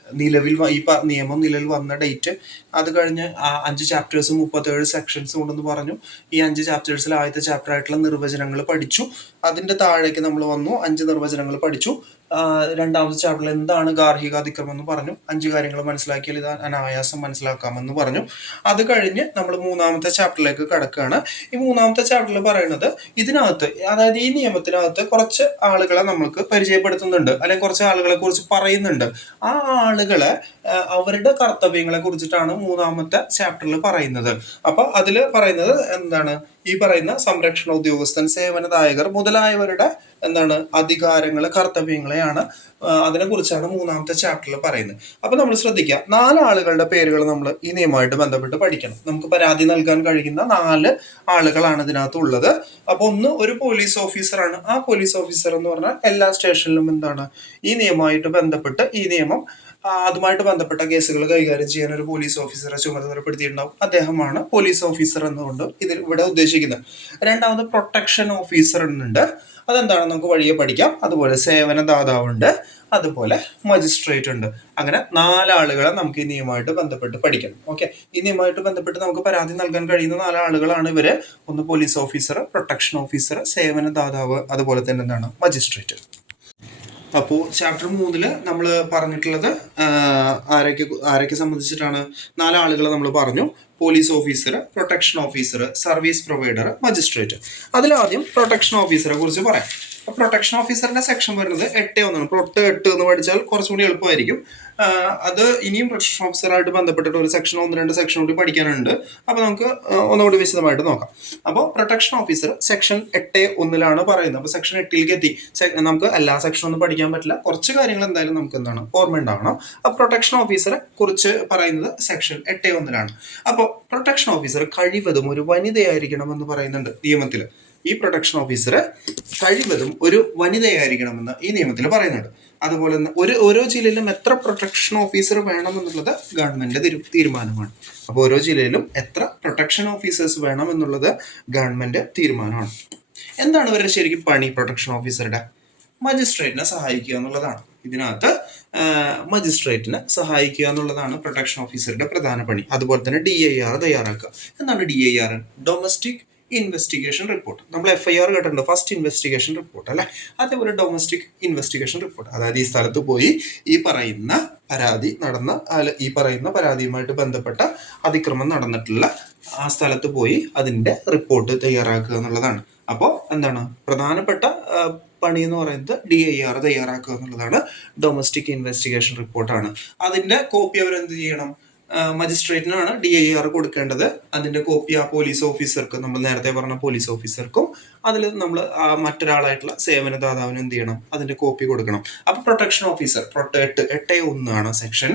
നിലവിൽ ഈ നിയമം നിലവിൽ വന്ന ഡേറ്റ്, അത് കഴിഞ്ഞ് 5 ചാപ്റ്റേഴ്സും 37 സെക്ഷൻസും ഉണ്ടെന്ന് പറഞ്ഞു. ഈ 5 ചാപ്റ്റേഴ്സിൽ ആദ്യത്തെ ചാപ്റ്റർ ആയിട്ടുള്ള നിർവചനങ്ങൾ പഠിച്ചു. അതിന്റെ താഴേക്ക് നമ്മൾ വന്നു, 5 നിർവചനങ്ങൾ പഠിച്ചു. രണ്ടാമത്തെ ചാപ്റ്ററിൽ എന്താണ് ഗാർഹിക അതിക്രമം എന്ന് പറഞ്ഞു. 5 കാര്യങ്ങൾ മനസ്സിലാക്കിയാൽ ഇത് അനായാസം മനസ്സിലാക്കാമെന്ന് പറഞ്ഞു. അത് കഴിഞ്ഞ് നമ്മൾ 3ാമത്തെ ചാപ്റ്ററിലേക്ക് കടക്കുകയാണ്. ഈ 3ാമത്തെ ചാപ്റ്ററിൽ പറയുന്നത് ഇതിനകത്ത്, അതായത് ഈ നിയമത്തിനകത്ത് കുറച്ച് ആളുകളെ നമ്മൾക്ക് പരിചയപ്പെടുത്തുന്നുണ്ട്, അല്ലെങ്കിൽ കുറച്ച് ആളുകളെ കുറിച്ച് പറയുന്നുണ്ട്. ആ ആളുകളെ അവരുടെ കർത്തവ്യങ്ങളെ കുറിച്ചിട്ടാണ് 3ാമത്തെ ചാപ്റ്ററിൽ പറയുന്നത്. അപ്പൊ അതില് പറയുന്നത് എന്താണ്, ഈ പറയുന്ന സംരക്ഷണ ഉദ്യോഗസ്ഥൻ, സേവനദായകർ മുതലായവരുടെ എന്താണ് അധികാരങ്ങള്, കർത്തവ്യങ്ങളെയാണ്, അതിനെ കുറിച്ചാണ് 3ാമത്തെ ചാപ്റ്ററിൽ പറയുന്നത്. അപ്പൊ നമ്മൾ ശ്രദ്ധിക്കുക, 4 ആളുകളുടെ പേരുകൾ നമ്മൾ ഈ നിയമമായിട്ട് ബന്ധപ്പെട്ട് പഠിക്കണം. നമുക്ക് പരാതി നൽകാൻ കഴിയുന്ന 4 ആളുകളാണ് ഇതിനകത്ത് ഉള്ളത്. അപ്പൊ ഒന്ന് ഒരു പോലീസ് ഓഫീസറാണ്. ആ പോലീസ് ഓഫീസർ എന്ന് പറഞ്ഞാൽ എല്ലാ സ്റ്റേഷനിലും എന്താണ് ഈ നിയമമായിട്ട് ബന്ധപ്പെട്ട് ഈ നിയമം അതുമായിട്ട് ബന്ധപ്പെട്ട കേസുകൾ കൈകാര്യം ചെയ്യാൻ ഒരു പോലീസ് ഓഫീസറെ ചുമതലപ്പെടുത്തിയിട്ടുണ്ടാവും. അദ്ദേഹമാണ് പോലീസ് ഓഫീസർ എന്നുകൊണ്ട് ഇവിടെ ഉദ്ദേശിക്കുന്നത്. രണ്ടാമത് പ്രൊട്ടക്ഷൻ ഓഫീസർ എന്നുണ്ട്. അതെന്താണെന്ന് നമുക്ക് വഴിയെ പഠിക്കാം. അതുപോലെ സേവനദാതാവുണ്ട്, അതുപോലെ മജിസ്ട്രേറ്റ് ഉണ്ട്. അങ്ങനെ 4 ആളുകളെ നമുക്ക് ഈ നിയമമായിട്ട് ബന്ധപ്പെട്ട് പഠിക്കണം. ഓക്കെ, ഈ നിയമമായിട്ട് ബന്ധപ്പെട്ട് നമുക്ക് പരാതി നൽകാൻ കഴിയുന്ന 4 ആളുകളാണ് ഇവര്. ഒന്ന് പോലീസ് ഓഫീസർ, പ്രൊട്ടക്ഷൻ ഓഫീസർ, സേവനദാതാവ്, അതുപോലെ തന്നെ എന്താണ് മജിസ്ട്രേറ്റ്. അപ്പോൾ ചാപ്റ്റർ 3 നമ്മൾ പറഞ്ഞിട്ടുള്ളത് ആരൊക്കെ സംബന്ധിച്ചിട്ടാണ്? 4 ആളുകളെ നമ്മൾ പറഞ്ഞു. Police officer, protection officer, service provider, magistrate. അതിലാദ്യം പ്രൊട്ടക്ഷൻ ഓഫീസറെ കുറിച്ച് പറയാം. പ്രൊട്ടക്ഷൻ ഓഫീസറിന്റെ സെക്ഷൻ വരുന്നത് 8(1) പ്രൊട്ട് 8 എന്ന് പഠിച്ചാൽ കുറച്ചും കൂടി എളുപ്പമായിരിക്കും. അത് ഇനിയും പ്രൊട്ടക്ഷൻ ഓഫീസറായിട്ട് ബന്ധപ്പെട്ടിട്ട് ഒരു സെക്ഷൻ 1-2 സെക്ഷൻ കൂടി പഠിക്കാനുണ്ട്. അപ്പൊ നമുക്ക് ഒന്നുകൂടി വിശദമായിട്ട് നോക്കാം. അപ്പോൾ പ്രൊട്ടക്ഷൻ ഓഫീസർ സെക്ഷൻ 8(1) പറയുന്നത്. അപ്പൊ സെക്ഷൻ 8ലേക്ക് എത്തി. നമുക്ക് എല്ലാ സെക്ഷനും ഒന്നും പഠിക്കാൻ പറ്റില്ല, കുറച്ച് കാര്യങ്ങൾ എന്തായാലും നമുക്ക് എന്താണ് ഓർമ്മ ഉണ്ടാവണം. അപ്പൊ പ്രൊട്ടക്ഷൻ ഓഫീസറെ കുറിച്ച് പറയുന്നത് സെക്ഷൻ 8(1) അപ്പോൾ പ്രൊട്ടക്ഷൻ ഓഫീസർ കഴിവതും ഒരു വനിതയായിരിക്കണം എന്ന് പറയുന്നുണ്ട് നിയമത്തിൽ. ഈ പ്രൊട്ടക്ഷൻ ഓഫീസർ കഴിവതും ഒരു വനിതയായിരിക്കണമെന്ന് ഈ നിയമത്തിൽ പറയുന്നുണ്ട്. അതുപോലെ തന്നെ ഓരോ ജില്ലയിലും എത്ര പ്രൊട്ടക്ഷൻ ഓഫീസർ വേണം എന്നുള്ളത് ഗവൺമെന്റ് തീരുമാനമാണ്. അപ്പോൾ ഓരോ ജില്ലയിലും എത്ര പ്രൊട്ടക്ഷൻ ഓഫീസേഴ്സ് വേണം എന്നുള്ളത് ഗവൺമെന്റ് തീരുമാനമാണ്. എന്താണ് ഇവരുടെ ശരിക്കും പണി? പ്രൊട്ടക്ഷൻ ഓഫീസറുടെ മജിസ്ട്രേറ്റിനെ സഹായിക്കുക എന്നുള്ളതാണ്. ഇതിനകത്ത് മജിസ്ട്രേറ്റിനെ സഹായിക്കുക എന്നുള്ളതാണ് പ്രൊട്ടക്ഷൻ ഓഫീസറുടെ പ്രധാന പണി. അതുപോലെ തന്നെ DIR തയ്യാറാക്കുക. എന്താണ് DIR? Domestic investigation report. നമ്മൾ FIR കേട്ടിട്ടുണ്ട്, ഫസ്റ്റ് ഇൻവെസ്റ്റിഗേഷൻ റിപ്പോർട്ട് അല്ലെ. അതേപോലെ ഡൊമസ്റ്റിക് ഇൻവെസ്റ്റിഗേഷൻ റിപ്പോർട്ട്, അതായത് ഈ സ്ഥലത്ത് പോയി ഈ പറയുന്ന പരാതി നടന്ന ഈ പറയുന്ന പരാതിയുമായിട്ട് ബന്ധപ്പെട്ട അതിക്രമം നടന്നിട്ടുള്ള ആ സ്ഥലത്ത് പോയി അതിന്റെ റിപ്പോർട്ട് തയ്യാറാക്കുക എന്നുള്ളതാണ്. അപ്പോൾ എന്താണ് പ്രധാനപ്പെട്ട പണി എന്ന് പറയുന്നത് DIR തയ്യാറാക്കുക എന്നുള്ളതാണ്. ഡൊമസ്റ്റിക് ഇൻവെസ്റ്റിഗേഷൻ റിപ്പോർട്ടാണ്. അതിന്റെ കോപ്പി അവരെന്ത് ചെയ്യണം? മജിസ്ട്രേറ്റിനാണ് DIR കൊടുക്കേണ്ടത്. അതിന്റെ കോപ്പി ആ പോലീസ് ഓഫീസർക്ക്, നമ്മൾ നേരത്തെ പറഞ്ഞ പോലീസ് ഓഫീസർക്കും അതിൽ നമ്മൾ മറ്റൊരാളായിട്ടുള്ള സേവനദാതാവിന് എന്ത് ചെയ്യണം, അതിന്റെ കോപ്പി കൊടുക്കണം. അപ്പൊ പ്രൊട്ടക്ഷൻ ഓഫീസർ 8.1 സെക്ഷൻ,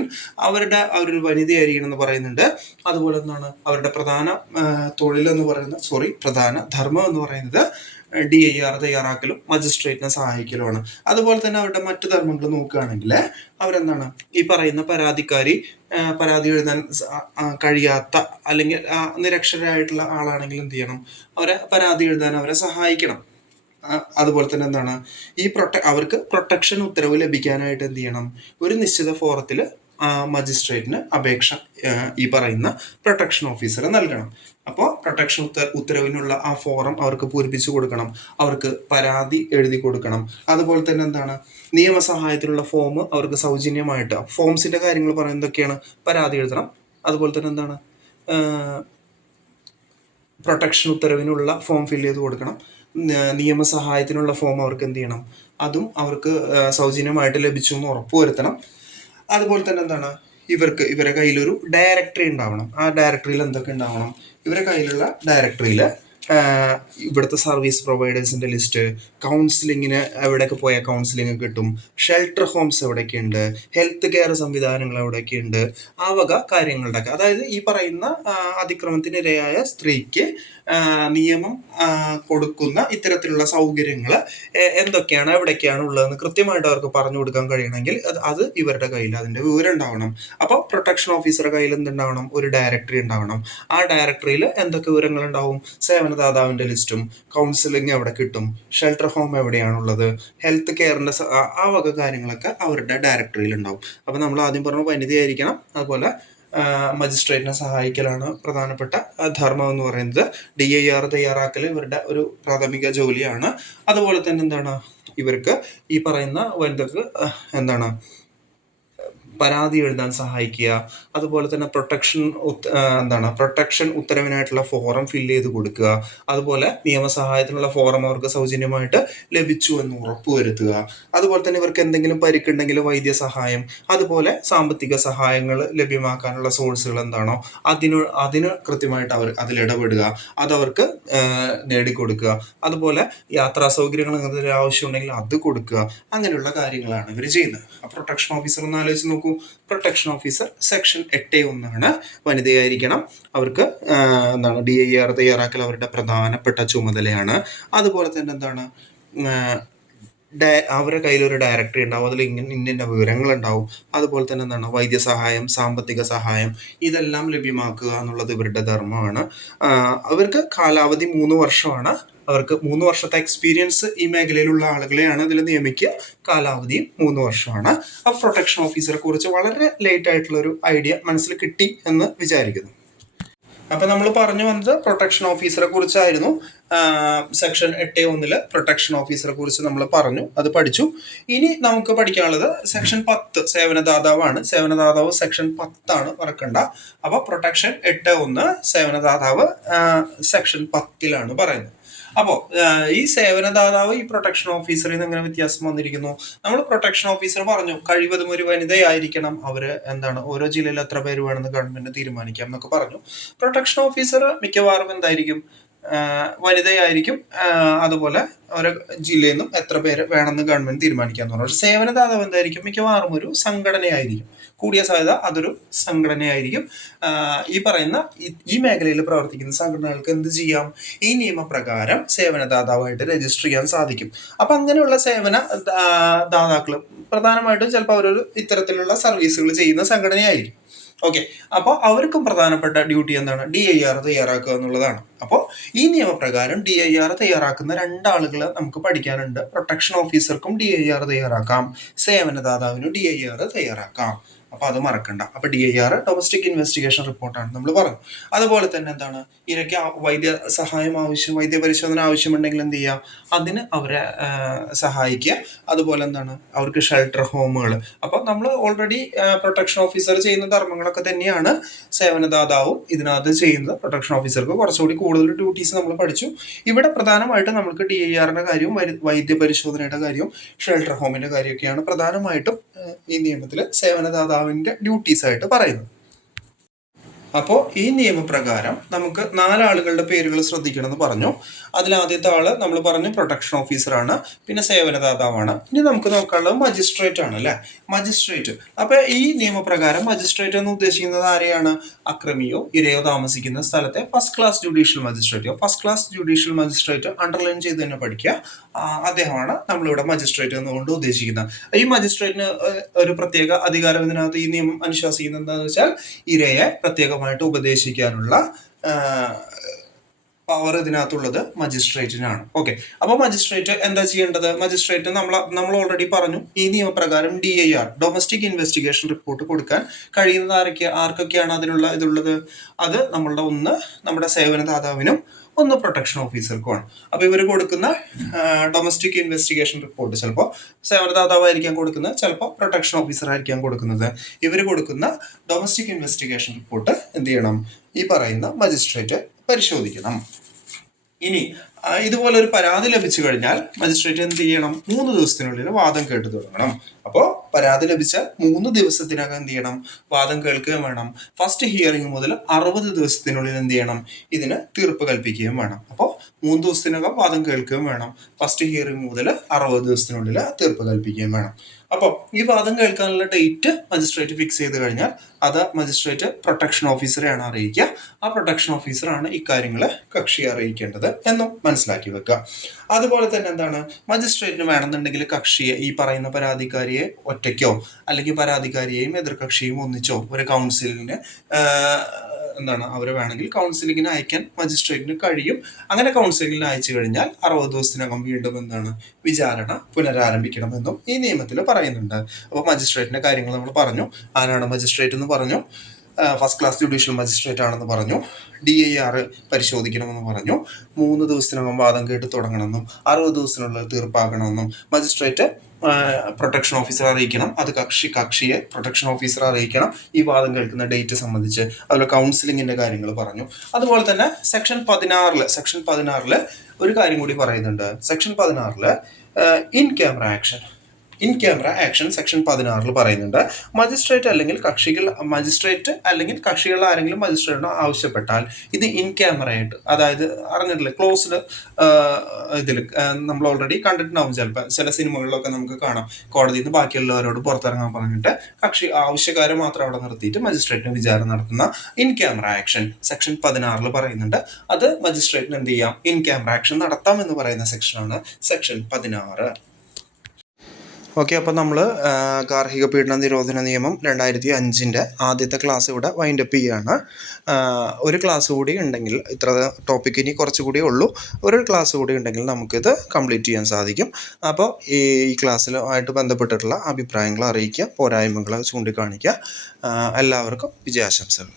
അവരുടെ ഒരു വനിതയായിരിക്കണം എന്ന് പറയുന്നുണ്ട്. അതുപോലെ എന്താണ് അവരുടെ പ്രധാന തൊഴിൽ എന്ന് പറയുന്നത്, പ്രധാന ധർമ്മം എന്ന് പറയുന്നത് DIR തയ്യാറാക്കലും മജിസ്ട്രേറ്റിനെ സഹായിക്കലുമാണ്. അതുപോലെ തന്നെ അവരുടെ മറ്റു ധർമ്മങ്ങൾ നോക്കുകയാണെങ്കിൽ അവരെന്താണ്, ഈ പറയുന്ന പരാതി എഴുതാൻ കഴിയാത്ത അല്ലെങ്കിൽ നിരക്ഷരായിട്ടുള്ള ആളാണെങ്കിൽ എന്ത് ചെയ്യണം, അവരെ പരാതി എഴുതാൻ അവരെ സഹായിക്കണം. അതുപോലെ തന്നെ എന്താണ്, അവർക്ക് പ്രൊട്ടക്ഷൻ ഉത്തരവ് ലഭിക്കാനായിട്ട് എന്ത് ചെയ്യണം, ഒരു നിശ്ചിത ഫോറത്തിൽ മജിസ്ട്രേറ്റിന് അപേക്ഷ ഈ പറയുന്ന പ്രൊട്ടക്ഷൻ ഓഫീസർ നൽകണം. അപ്പോൾ പ്രൊട്ടക്ഷൻ ഉത്തരവിനുള്ള ആ ഫോറം അവർക്ക് പൂരിപ്പിച്ചു കൊടുക്കണം, അവർക്ക് പരാതി എഴുതി കൊടുക്കണം. അതുപോലെ തന്നെ എന്താണ്, നിയമസഹായത്തിനുള്ള ഫോം അവർക്ക് സൗജന്യമായിട്ട്, ഫോംസിന്റെ കാര്യങ്ങൾ പറയുന്നതൊക്കെയാണ്, പരാതി എഴുതണം. അതുപോലെ തന്നെ എന്താണ്, പ്രൊട്ടക്ഷൻ ഉത്തരവിനുള്ള ഫോം ഫില്ല് ചെയ്ത് കൊടുക്കണം. നിയമസഹായത്തിനുള്ള ഫോം അവർക്ക് എന്ത് ചെയ്യണം, അതും അവർക്ക് സൗജന്യമായിട്ട് ലഭിച്ചു എന്ന് ഉറപ്പുവരുത്തണം. അതുപോലെ തന്നെ എന്താണ്, ഇവരെ കയ്യിലൊരു ഡയറക്ടറി ഉണ്ടാവണം. ആ ഡയറക്ടറിയിൽ എന്തൊക്കെ ഉണ്ടാവണം, ഇവരെ കയ്യിലുള്ള ഡയറക്ടറിയിൽ ഇവിടുത്തെ സർവീസ് പ്രൊവൈഡേഴ്സിന്റെ ലിസ്റ്റ്, കൗൺസിലിങ്ങിന് എവിടെയൊക്കെ പോയാൽ കൗൺസിലിംഗ് കിട്ടും, ഷെൽട്ടർ ഹോംസ് എവിടെയൊക്കെയുണ്ട്, ഹെൽത്ത് കെയർ സംവിധാനങ്ങൾ എവിടെയൊക്കെയുണ്ട്, ആ വക കാര്യങ്ങളുടെ, അതായത് ഈ പറയുന്ന അതിക്രമത്തിനിരയായ സ്ത്രീക്ക് നിയമം കൊടുക്കുന്ന ഇത്തരത്തിലുള്ള സൗകര്യങ്ങൾ എന്തൊക്കെയാണ്, എവിടെയൊക്കെയാണ് ഉള്ളതെന്ന് കൃത്യമായിട്ട് അവർക്ക് പറഞ്ഞു കൊടുക്കാൻ കഴിയണമെങ്കിൽ അത് ഇവരുടെ കയ്യിൽ അതിന്റെ വിവരം ഉണ്ടാവണം. അപ്പോൾ പ്രൊട്ടക്ഷൻ ഓഫീസറുടെ കയ്യിൽ എന്തുണ്ടാവണം, ഒരു ഡയറക്ടറി ഉണ്ടാവണം. ആ ഡയറക്ടറിയിൽ എന്തൊക്കെ വിവരങ്ങൾ ഉണ്ടാവും, സേവനദാതാവിന്റെ ലിസ്റ്റും, കൗൺസിലിംഗ് എവിടെ കിട്ടും, ഷെൽട്ടർ ഹോം എവിടെയാണുള്ളത്, ഹെൽത്ത് കെയറിന്റെ ആ വക കാര്യങ്ങളൊക്കെ അവരുടെ ഡയറക്ടറിയിൽ ഉണ്ടാവും. അപ്പൊ നമ്മൾ ആദ്യം പറഞ്ഞ വനിതയായിരിക്കണം. അതുപോലെ മജിസ്ട്രേറ്റിനെ സഹായിക്കലാണ് പ്രധാനപ്പെട്ട ധർമ്മം എന്ന് പറയുന്നത്. DIR തയ്യാറാക്കൽ ഇവരുടെ ഒരു പ്രാഥമിക ജോലിയാണ്. അതുപോലെ തന്നെ എന്താണ്, ഇവർക്ക് ഈ പറയുന്ന വനിതക്ക് എന്താണ്, പരാതി എഴുതാൻ സഹായിക്കുക. അതുപോലെ തന്നെ പ്രൊട്ടക്ഷൻ ഉത്തരവിനായിട്ടുള്ള ഫോറം ഫില്ല് ചെയ്ത് കൊടുക്കുക. അതുപോലെ നിയമസഹായത്തിനുള്ള ഫോറം അവർക്ക് സൗജന്യമായിട്ട് ലഭിച്ചു എന്ന് ഉറപ്പുവരുത്തുക. അതുപോലെ തന്നെ ഇവർക്ക് എന്തെങ്കിലും പരിക്കുണ്ടെങ്കിൽ വൈദ്യസഹായം, അതുപോലെ സാമ്പത്തിക സഹായങ്ങൾ ലഭ്യമാക്കാനുള്ള സോഴ്സുകൾ എന്താണോ അതിന് കൃത്യമായിട്ട് അവർ അതിലിടപെടുക, അതവർക്ക് നേടിക്കൊടുക്കുക. അതുപോലെ യാത്രാ സൗകര്യങ്ങൾ എന്തെങ്കിലും ആവശ്യമുണ്ടെങ്കിൽ അത് കൊടുക്കുക. അങ്ങനെയുള്ള കാര്യങ്ങളാണ് ഇവർ ചെയ്യുന്നത്. പ്രൊട്ടക്ഷൻ ഓഫീസർ ഒന്ന് ആലോചിച്ച് നോക്കൂ. Protection officer section 8.1 വനിതയായിരിക്കണം. അവർക്ക് എന്താണ്, DIR തയ്യാറാക്കൽ അവരുടെ പ്രധാനപ്പെട്ട ചുമതലയാണ്. അതുപോലെ തന്നെ എന്താണ്, അവരുടെ കയ്യിലൊരു ഡയറക്ടറി ഉണ്ടാവും, അതിൽ ഇന്ന വിവരങ്ങൾ ഉണ്ടാവും. അതുപോലെ തന്നെ എന്താണ്, വൈദ്യസഹായം, സാമ്പത്തിക സഹായം ഇതെല്ലാം ലഭ്യമാക്കുക എന്നുള്ളത് ഇവരുടെ ധർമ്മമാണ്. അവർക്ക് കാലാവധി 3 വർഷമാണ്. അവർക്ക് 3 വർഷത്തെ എക്സ്പീരിയൻസ് ഈ മേഖലയിലുള്ള ആളുകളെയാണ് ഇതിൽ നിയമിക്കുക. കാലാവധി 3 വർഷമാണ്. ആ പ്രൊട്ടക്ഷൻ ഓഫീസറെ കുറിച്ച് വളരെ ലേറ്റ് ആയിട്ടുള്ള ഒരു ഐഡിയ മനസ്സിൽ കിട്ടി എന്ന് വിചാരിക്കുന്നു. അപ്പൊ നമ്മൾ പറഞ്ഞു വന്നത് പ്രൊട്ടക്ഷൻ ഓഫീസറെ കുറിച്ചായിരുന്നു. സെക്ഷൻ 8.1 പ്രൊട്ടക്ഷൻ ഓഫീസറെ കുറിച്ച് നമ്മൾ പറഞ്ഞു, അത് പഠിച്ചു. ഇനി നമുക്ക് പഠിക്കാനുള്ളത് സെക്ഷൻ 10 സേവനദാതാവാണ്. സേവനദാതാവ് സെക്ഷൻ 10 മറക്കണ്ട. അപ്പൊ പ്രൊട്ടക്ഷൻ 8.1 സേവനദാതാവ് സെക്ഷൻ 10 പറയുന്നത്. അപ്പോൾ ഈ സേവനദാതാവ് ഈ പ്രൊട്ടക്ഷൻ ഓഫീസറിൽ നിന്ന് എങ്ങനെ വ്യത്യാസം വന്നിരിക്കുന്നു? നമ്മൾ പ്രൊട്ടക്ഷൻ ഓഫീസർ പറഞ്ഞു കഴിവതും ഒരു വനിതയായിരിക്കണം, അവര് എന്താണ് ഓരോ ജില്ലയിൽ എത്ര പേര് വേണമെന്ന് ഗവൺമെന്റ് തീരുമാനിക്കാം എന്നൊക്കെ പറഞ്ഞു. പ്രൊട്ടക്ഷൻ ഓഫീസർ മിക്കവാറും എന്തായിരിക്കും, വനിതയായിരിക്കും. അതുപോലെ ഓരോ ജില്ലയിൽ നിന്നും എത്ര പേര് വേണമെന്ന് ഗവൺമെന്റ് തീരുമാനിക്കാന്ന് പറഞ്ഞു. പക്ഷെ സേവനദാതാവ് എന്തായിരിക്കും, മിക്കവാറും ഒരു സംഘടനയായിരിക്കും. കൂടിയ സാധ്യത അതൊരു സംഘടനയായിരിക്കും. ഈ പറയുന്ന ഈ മേഖലയിൽ പ്രവർത്തിക്കുന്ന സംഘടനകൾക്ക് എന്ത് ചെയ്യാം, ഈ നിയമപ്രകാരം സേവനദാതാവായിട്ട് രജിസ്റ്റർ ചെയ്യാൻ സാധിക്കും. അപ്പൊ അങ്ങനെയുള്ള സേവന ദാതാക്കൾ പ്രധാനമായിട്ടും ചിലപ്പോൾ അവരൊരു ഇത്തരത്തിലുള്ള സർവീസുകൾ ചെയ്യുന്ന സംഘടനയായിരിക്കും. ഓക്കെ, അപ്പോൾ അവർക്കും പ്രധാനപ്പെട്ട ഡ്യൂട്ടി എന്താണ്, DIR തയ്യാറാക്കുക എന്നുള്ളതാണ്. അപ്പോൾ ഈ നിയമപ്രകാരം DIR തയ്യാറാക്കുന്ന 2 ആളുകൾ നമുക്ക് പഠിക്കാനുണ്ട്. പ്രൊട്ടക്ഷൻ ഓഫീസർക്കും DIR തയ്യാറാക്കാം, സേവനദാതാവിനും DIR തയ്യാറാക്കാം. അപ്പൊ അത് മറക്കണ്ട. അപ്പൊ DIR ഡൊമസ്റ്റിക് ഇൻവെസ്റ്റിഗേഷൻ റിപ്പോർട്ടാണ് നമ്മൾ പറഞ്ഞു. അതുപോലെ തന്നെ എന്താണ്, ഇവരൊക്കെ വൈദ്യ പരിശോധന ആവശ്യമുണ്ടെങ്കിൽ എന്ത് ചെയ്യുക, അതിന് അവരെ സഹായിക്കുക. അതുപോലെ എന്താണ്, അവർക്ക് ഷെൽട്ടർ ഹോമുകൾ. അപ്പൊ നമ്മൾ ഓൾറെഡി പ്രൊട്ടക്ഷൻ ഓഫീസർ ചെയ്യുന്ന ധർമ്മങ്ങളൊക്കെ തന്നെയാണ് സേവനദാതാവും ഇതിനകത്ത് ചെയ്യുന്നത്. പ്രൊട്ടക്ഷൻ ഓഫീസർക്ക് കുറച്ചുകൂടി കൂടുതൽ ഡ്യൂട്ടീസ് നമ്മൾ പഠിച്ചു. ഇവിടെ പ്രധാനമായിട്ടും നമുക്ക് DIRന്റെ കാര്യവും വൈദ്യ പരിശോധനയുടെ കാര്യവും ഷെൽട്ടർ ഹോമിന്റെ കാര്യമൊക്കെയാണ് പ്രധാനമായിട്ടും ഈ നിയമത്തിൽ സേവനദാതാവിന്റെ ഡ്യൂട്ടീസ് ആയിട്ട് പറയുന്നത്. അപ്പോൾ ഈ നിയമപ്രകാരം നമുക്ക് 4 ആളുകളുടെ പേരുകൾ ശ്രദ്ധിക്കണമെന്ന് പറഞ്ഞു. അതിലാദ്യത്തെ ആള് നമ്മൾ പറഞ്ഞു പ്രൊട്ടക്ഷൻ ഓഫീസറാണ്, പിന്നെ സേവനദാതാവാണ്. ഇനി നമുക്ക് നോക്കാനുള്ളത് മജിസ്ട്രേറ്റ് ആണ് അല്ലേ, മജിസ്ട്രേറ്റ്. അപ്പൊ ഈ നിയമപ്രകാരം മജിസ്ട്രേറ്റ് എന്ന് ഉദ്ദേശിക്കുന്നത് ആരെയാണ്? അക്രമിയോ ഇരയോ താമസിക്കുന്ന സ്ഥലത്തെ first class judicial magistrate. First class judicial magistrate underline ചെയ്ത് തന്നെ പഠിക്കുക. അദ്ദേഹമാണ് നമ്മളിവിടെ മജിസ്ട്രേറ്റ് എന്നുകൊണ്ട് ഉദ്ദേശിക്കുന്നത്. ഈ മജിസ്ട്രേറ്റിന് ഒരു പ്രത്യേക അധികാരം ഇതിനകത്ത് ഈ നിയമം അനുശാസിക്കുന്നത് എന്താണെന്ന് വെച്ചാൽ ഇരയെ പ്രത്യേകമായിട്ട് ഉപദേശിക്കാനുള്ള പവർ ഇതിനകത്തുള്ളത് മജിസ്ട്രേറ്റിനാണ്. ഓക്കെ, അപ്പോൾ മജിസ്ട്രേറ്റ് എന്താ ചെയ്യേണ്ടത്? മജിസ്ട്രേറ്റ് നമ്മൾ ഓൾറെഡി പറഞ്ഞു, ഈ നിയമപ്രകാരം DIR ഡൊമസ്റ്റിക് ഇൻവെസ്റ്റിഗേഷൻ റിപ്പോർട്ട് കൊടുക്കാൻ കഴിയുന്നത് ആർക്കൊക്കെയാണ് അതിനുള്ള ഇതുള്ളത്? അത് ഒന്ന് നമ്മുടെ സേവനദാതാവിനും ഒന്ന് പ്രൊട്ടക്ഷൻ ഓഫീസർക്കുമാണ്. അപ്പോൾ ഇവർ കൊടുക്കുന്ന ഡൊമസ്റ്റിക് ഇൻവെസ്റ്റിഗേഷൻ റിപ്പോർട്ട് ചിലപ്പോൾ സേവനദാതാവായിരിക്കാൻ കൊടുക്കുന്നത്, ചിലപ്പോൾ പ്രൊട്ടക്ഷൻ ഓഫീസർ ആയിരിക്കാൻ കൊടുക്കുന്നത്. ഇവർ കൊടുക്കുന്ന ഡൊമസ്റ്റിക് ഇൻവെസ്റ്റിഗേഷൻ റിപ്പോർട്ട് എന്ത് ചെയ്യണം? ഈ പറയുന്ന മജിസ്ട്രേറ്റ് പരിശോധിക്കണം. ഇനി ഇതുപോലെ ഒരു പരാതി ലഭിച്ചു കഴിഞ്ഞാൽ മജിസ്ട്രേറ്റ് എന്ത് ചെയ്യണം? 3 ദിവസത്തിനുള്ളിൽ വാദം കേട്ടു തുടങ്ങണം. അപ്പോൾ പരാതി ലഭിച്ച 3 ദിവസത്തിനകം എന്ത് ചെയ്യണം? വാദം കേൾക്കുകയും വേണം. ഫസ്റ്റ് ഹിയറിംഗ് മുതൽ 60 ദിവസത്തിനുള്ളിൽ എന്ത് ചെയ്യണം? ഇതിന് തീർപ്പ് കൽപ്പിക്കുകയും വേണം. അപ്പോൾ 3 ദിവസത്തിനകം വാദം കേൾക്കുകയും വേണം. ഫസ്റ്റ് ഹിയറിംഗ് മുതൽ 60 ദിവസത്തിനുള്ളിൽ തീർപ്പ് കൽപ്പിക്കുകയും വേണം. അപ്പോൾ ഈ വാദം കേൾക്കാനുള്ള ഡേറ്റ് മജിസ്ട്രേറ്റ് ഫിക്സ് ചെയ്ത് കഴിഞ്ഞാൽ അത് മജിസ്ട്രേറ്റ് പ്രൊട്ടക്ഷൻ ഓഫീസറെയാണ് അറിയിക്കുക. ആ പ്രൊട്ടക്ഷൻ ഓഫീസറാണ് ഇക്കാര്യങ്ങൾ കക്ഷിയെ അറിയിക്കേണ്ടത് എന്നും മനസ്സിലാക്കി വെക്കുക. അതുപോലെ തന്നെ എന്താണ്, മജിസ്ട്രേറ്റിന് വേണമെന്നുണ്ടെങ്കിൽ കക്ഷിയെ, ഈ പറയുന്ന പരാതിക്കാരിയെ ഒറ്റയ്ക്കോ അല്ലെങ്കിൽ പരാതിക്കാരിയെയും എതിർകക്ഷിയും ഒന്നിച്ചോ ഒരു കൗൺസിലിന് അവർ വേണമെങ്കിൽ കൗൺസിലിങ്ങിന് അയക്കാൻ മജിസ്ട്രേറ്റിന് കഴിയും. അങ്ങനെ കൗൺസിലിങ്ങിന് അയച്ചു കഴിഞ്ഞാൽ 60 ദിവസത്തിനകം വീണ്ടും വിചാരണ പുനരാരംഭിക്കണമെന്നും ഈ നിയമത്തിൽ പറയുന്നുണ്ട്. അപ്പോൾ മജിസ്ട്രേറ്റിന്റെ കാര്യങ്ങൾ നമ്മൾ പറഞ്ഞു. ആരാണ് മജിസ്ട്രേറ്റ് എന്ന് പറഞ്ഞു? ഫസ്റ്റ് ക്ലാസ് ജുഡീഷ്യൽ മജിസ്ട്രേറ്റ് ആണെന്ന് പറഞ്ഞു. DIR പരിശോധിക്കണമെന്ന് പറഞ്ഞു. 3 ദിവസത്തിനകം വാദം കേട്ട് തുടങ്ങണമെന്നും 60 ദിവസത്തിനുള്ളിൽ തീർപ്പാക്കണമെന്നും മജിസ്ട്രേറ്റ് പ്രൊട്ടക്ഷൻ ഓഫീസർ അറിയിക്കണം. അത് കക്ഷിയെ പ്രൊട്ടക്ഷൻ ഓഫീസർ അറിയിക്കണം ഈ വാദം കേൾക്കുന്ന ഡേറ്റ് സംബന്ധിച്ച്. അതുപോലെ കൗൺസിലിങ്ങിന്റെ കാര്യങ്ങൾ പറഞ്ഞു. അതുപോലെ തന്നെ സെക്ഷൻ 16 ഒരു കാര്യം കൂടി പറയുന്നുണ്ട്. Section 16 in camera action section 16 പറയുന്നുണ്ട്. മജിസ്ട്രേറ്റ് അല്ലെങ്കിൽ കക്ഷികൾ ആരെങ്കിലും മജിസ്ട്രേറ്റിനോ ആവശ്യപ്പെട്ടാൽ ഇത് ഇൻ ക്യാമറ ആയിട്ട്, അതായത് അറിഞ്ഞിട്ടില്ലേ, ക്ലോസ്ഡ് ഇതിൽ നമ്മൾ ഓൾറെഡി കണ്ടിട്ടുണ്ടാവും. ചിലപ്പോൾ ചില സിനിമകളിലൊക്കെ നമുക്ക് കാണാം, കോടതിയിൽ നിന്ന് ബാക്കിയുള്ളവരോട് പുറത്തിറങ്ങാൻ പറഞ്ഞിട്ട് ആവശ്യക്കാരെ മാത്രം അവിടെ നിർത്തിയിട്ട് മജിസ്ട്രേറ്റിന് വിചാരണ നടത്തുന്ന ഇൻ ക്യാമറ ആക്ഷൻ സെക്ഷൻ 16 പറയുന്നുണ്ട്. അത് മജിസ്ട്രേറ്റിന് എന്ത് ചെയ്യാം? ഇൻ ക്യാമറ ആക്ഷൻ നടത്താം എന്ന് പറയുന്ന സെക്ഷനാണ് സെക്ഷൻ 16. ഓക്കെ, അപ്പോൾ നമ്മൾ ഗാർഹിക പീഡന നിരോധന നിയമം 2005 ആദ്യത്തെ ക്ലാസ് ഇവിടെ വൈൻഡപ്പ് ചെയ്യുകയാണ്. ഒരു ക്ലാസ് കൂടി ഉണ്ടെങ്കിൽ, ഇത്ര ടോപ്പിക്ക് ഇനി കുറച്ചുകൂടി ഉള്ളൂ, ഒരു ക്ലാസ് കൂടി ഉണ്ടെങ്കിൽ നമുക്കിത് കംപ്ലീറ്റ് ചെയ്യാൻ സാധിക്കും. അപ്പോൾ ഈ ക്ലാസ്സിലുമായിട്ട് ബന്ധപ്പെട്ടിട്ടുള്ള അഭിപ്രായങ്ങൾ അറിയിക്കുക, പോരായ്മകൾ ചൂണ്ടിക്കാണിക്കുക. എല്ലാവർക്കും വിജയാശംസകൾ.